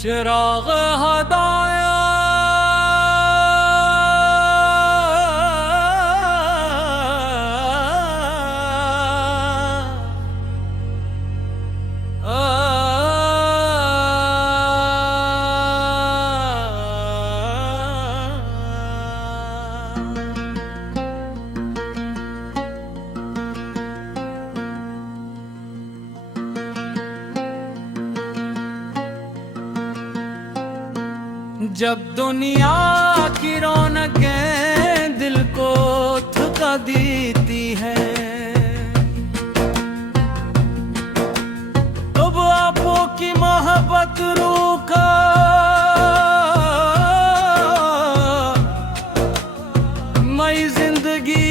चिराग हदाया जब दुनिया की रौनकें दिल को थका देती है, तब आपो की मोहब्बत रूह का नई जिंदगी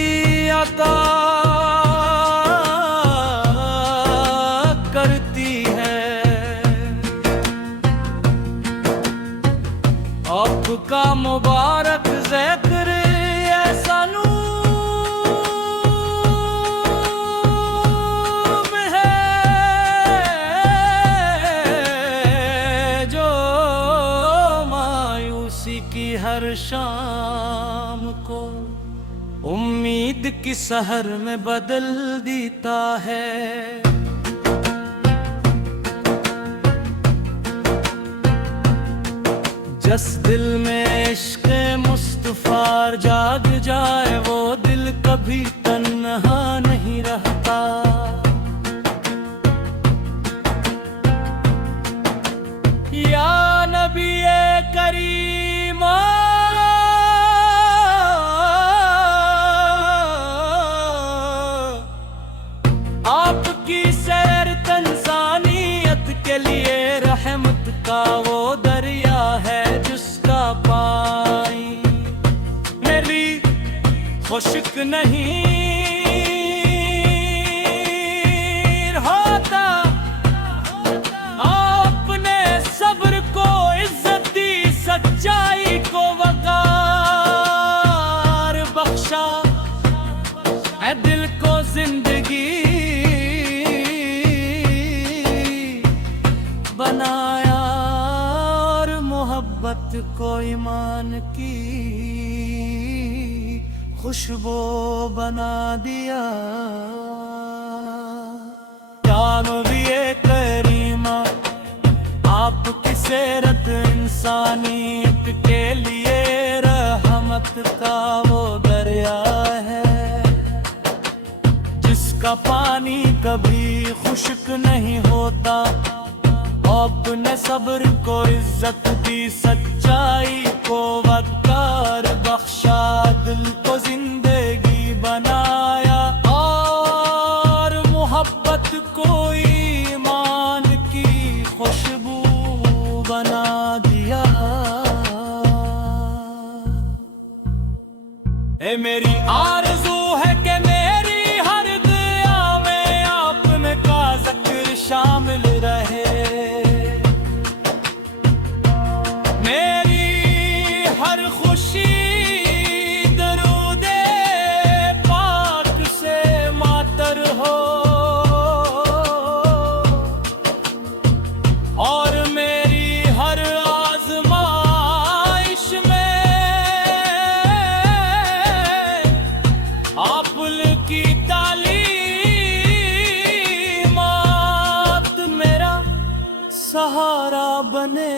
अता करती है। आपका मुबारक ज़िक्र ऐसा नूम है जो मायूसी की हर शाम को उम्मीद की सहर में बदल देता है। जिस दिल में इश्क़े मुस्तफ़ा जाग जाए वो दिल कभी तन्हा नहीं रहता। या नबी करीमा आपकी सैर तंसानियत के लिए रहमत का वो दरिया है जिसका पानी मेरी खुश्क नहीं होता। आपने सब्र को इज्जत दी, सच्चाई को वकार बख्शा, है दिल को जिंदगी बनाया और मोहब्बत को ईमान की खुशबू बना दिया। जानविए करीमा आपकी सीरत इंसानियत के लिए रहमत का वो दरिया है जिसका पानी कभी खुश्क नहीं होता। आपने सब्र को इज्जत दी, सच्चाई को वकार बख्शा, दिल को जिंदगी बनाया और मोहब्बत को ईमान की खुशबू बना दिया। ए मेरी आरज़ू है कि मेरी हर दुआ में आपने का ज़िक्र शामिल रहे। हर खुशी दरूदे पाक से मातर हो और मेरी हर आज़माइश में आप की तालीमात मेरा सहारा बने।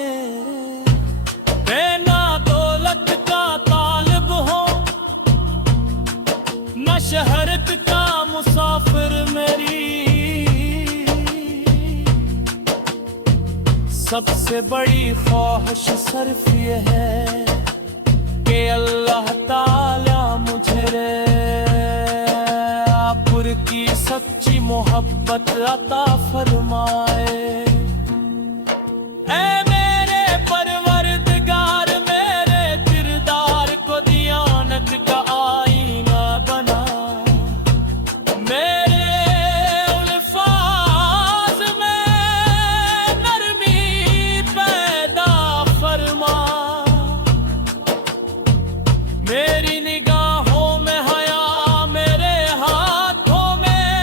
शहरत का मुसाफिर मेरी सबसे बड़ी ख्वाहिश सिर्फ ये है कि अल्लाह ताला मुझे आप की सच्ची मोहब्बत अता फरमाए। मेरी निगाहों में हया, मेरे हाथों में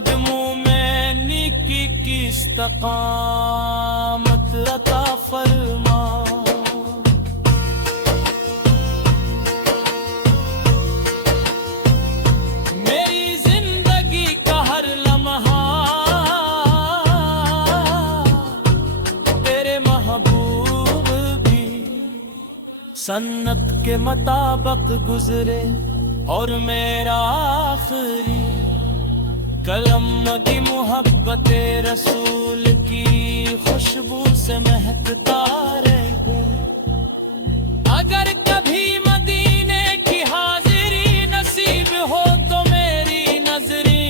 कदमों में नेकी की इस्तकामत अता फरमा। मेरी जिंदगी का हर लम्हा तेरे महबूब भी सन्नत के मुताबिक गुजरे और मेरा आखिरी कलम की मोहब्बत रसूल की खुशबू से महकता रहे। अगर कभी मदीने की हाजिरी नसीब हो तो मेरी नजरी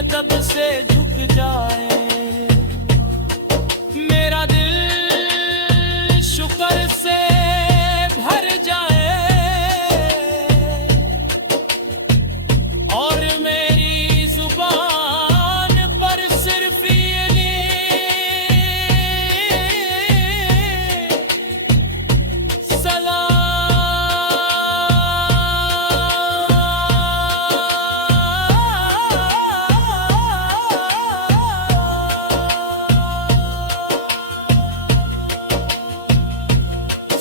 अदब से झुक जाए। मेरा दिल शुक्र से भर जाए और मेरी जुबान पर सिर्फ ये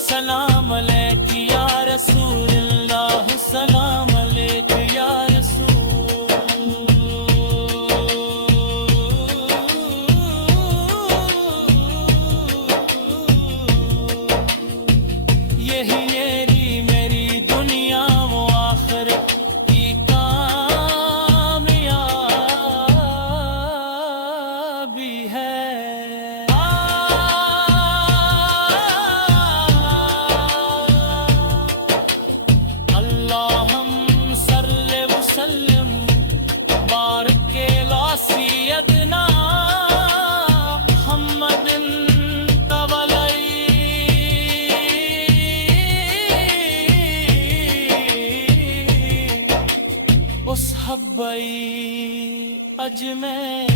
सलाम अलैकि या रसूलल्लाह, सलाम अलैकि या यही मेरी दुनिया वो आखिरत की कामयाबी है। अल्लाहुम्मा सल्लि व सल्लिम बारिक अला सय्यदिना मुहम्मदिन उसहब्बई अजमैन।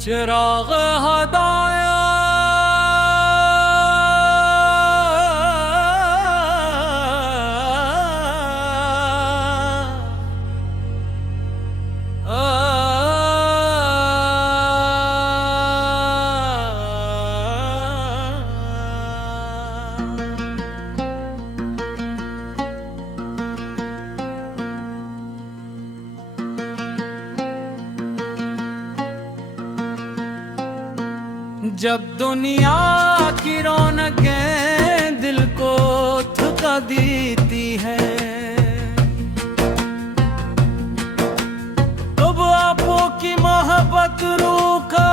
चिराग हदाया जब दुनिया की रौनकें दिल को थका देती है, तब आपो की मोहब्बत रूह का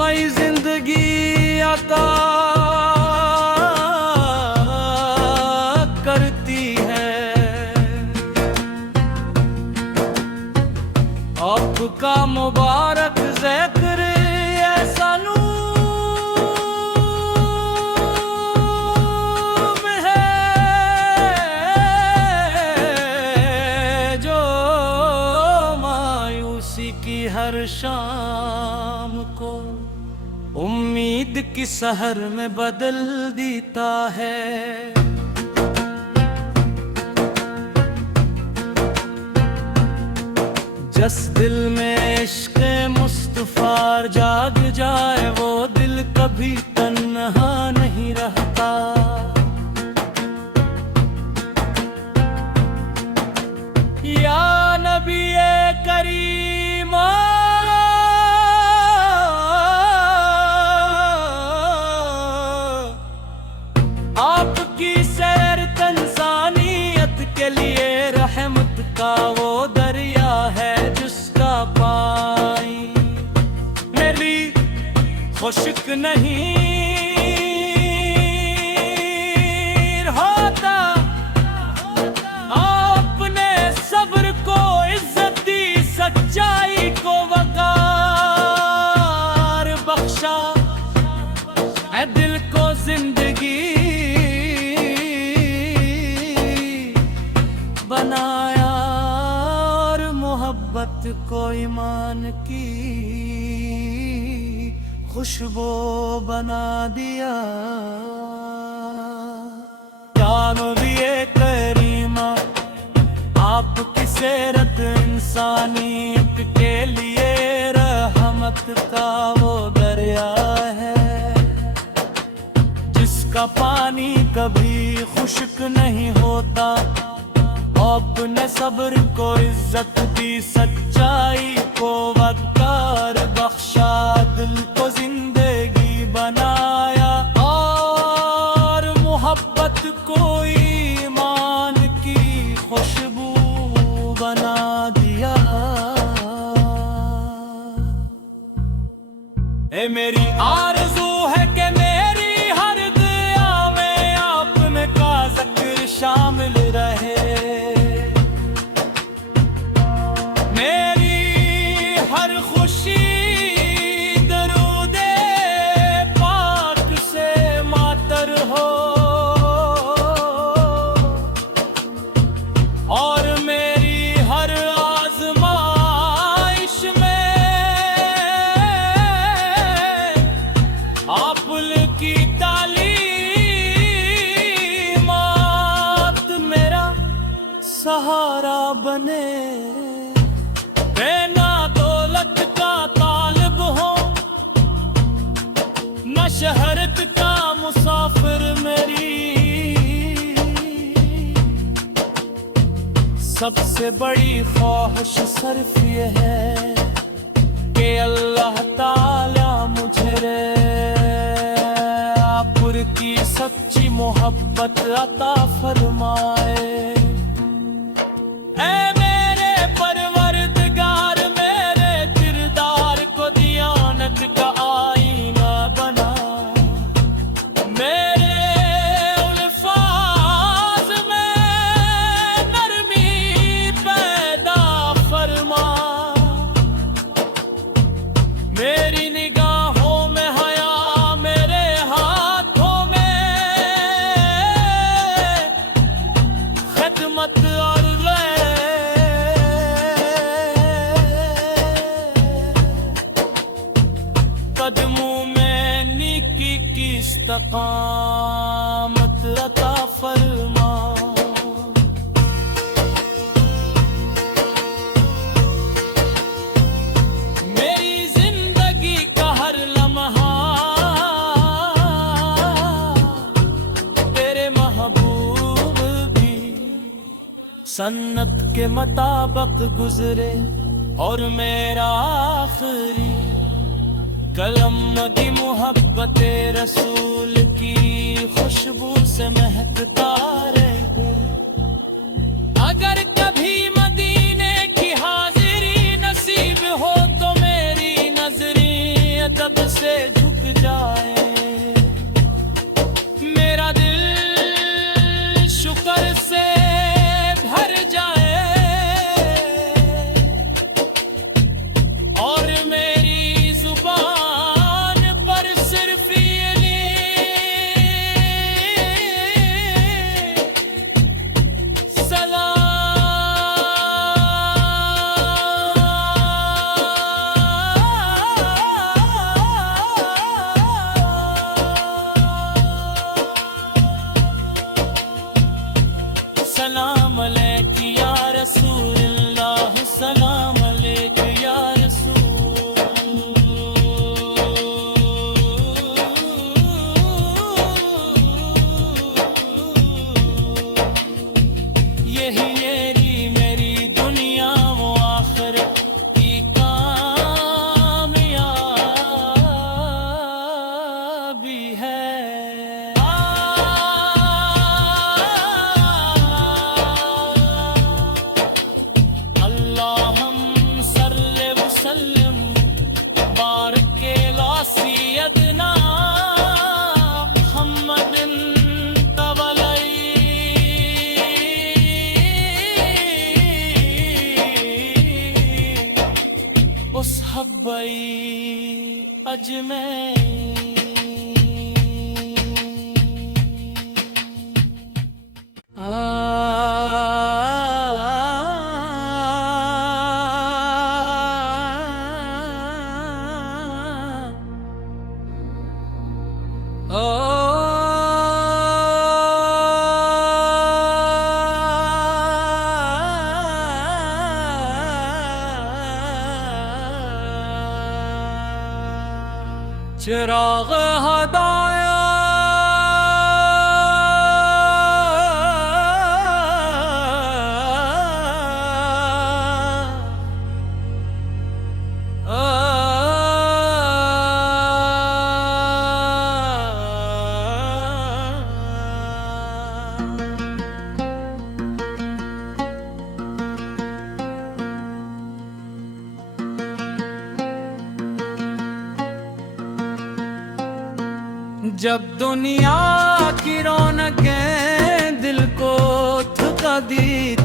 नई जिंदगी अता करती है। आपका मुबारक ज़िक्र ऐसा नूम है जो मायूसी की हर शाम को उम्मीद की सहर में बदल देता है। जिस दिल में इश्क़ मुस्तफ़ा जाग जाए वो दिल कभी तन्हा नहीं रहता। या नबी करीम आपकी सैर इंसानियत के लिए रहमत का वो दरिया है जिसका पानी मेरी खुश्क नहीं होता। आपने सब्र मोहब्बत को ईमान की खुशबू बना दिया। जानो दिए करीमा आप किसे रद इंसानियत के लिए रहमत का वो दरिया है जिसका पानी कभी खुश्क नहीं होता। अपने सब्र को इज्जत दी, सच्चाई को वकार बख्शा, दिल को जिंदगी बनाया और मोहब्बत को ईमान की खुशबू बना दिया। ए मेरी आरज़ू है कि मेरी हर दुआ में आपने का ज़िक्र शामिल रहे। सहारा बने ना दौलत का तालिब हो न शहरत का मुसाफिर। मेरी सबसे बड़ी ख्वाहिश सिर्फ ये है कि अल्लाह ताला मुझे आपुर की सच्ची मोहब्बत अता फरमाए। कदमों में नेकी की इस्तकामत अता फरमा। मेरी जिंदगी का हर लम्हा तेरे महबूब भी सन्नत के मुताबिक गुजरे और मेरा आखिरी कलम की मोहब्बत रसूल की खुशबू से महकता रहे। अगर कभी मदीने की हाजिरी नसीब हो तो मेरी नजरें अदब से झुक जाए। मेरा दिल शुक्र से भर जाए और मेरी जुबान सलाम अलैक या रसूलल्लाह, सलाम अलैक या रसूल। यही मेरी दुनिया वो आखिरत की कामयाबी है। उस हब्बई अजमेर चिराग हदाया जब दुनिया की रौनकें दिल को थका दी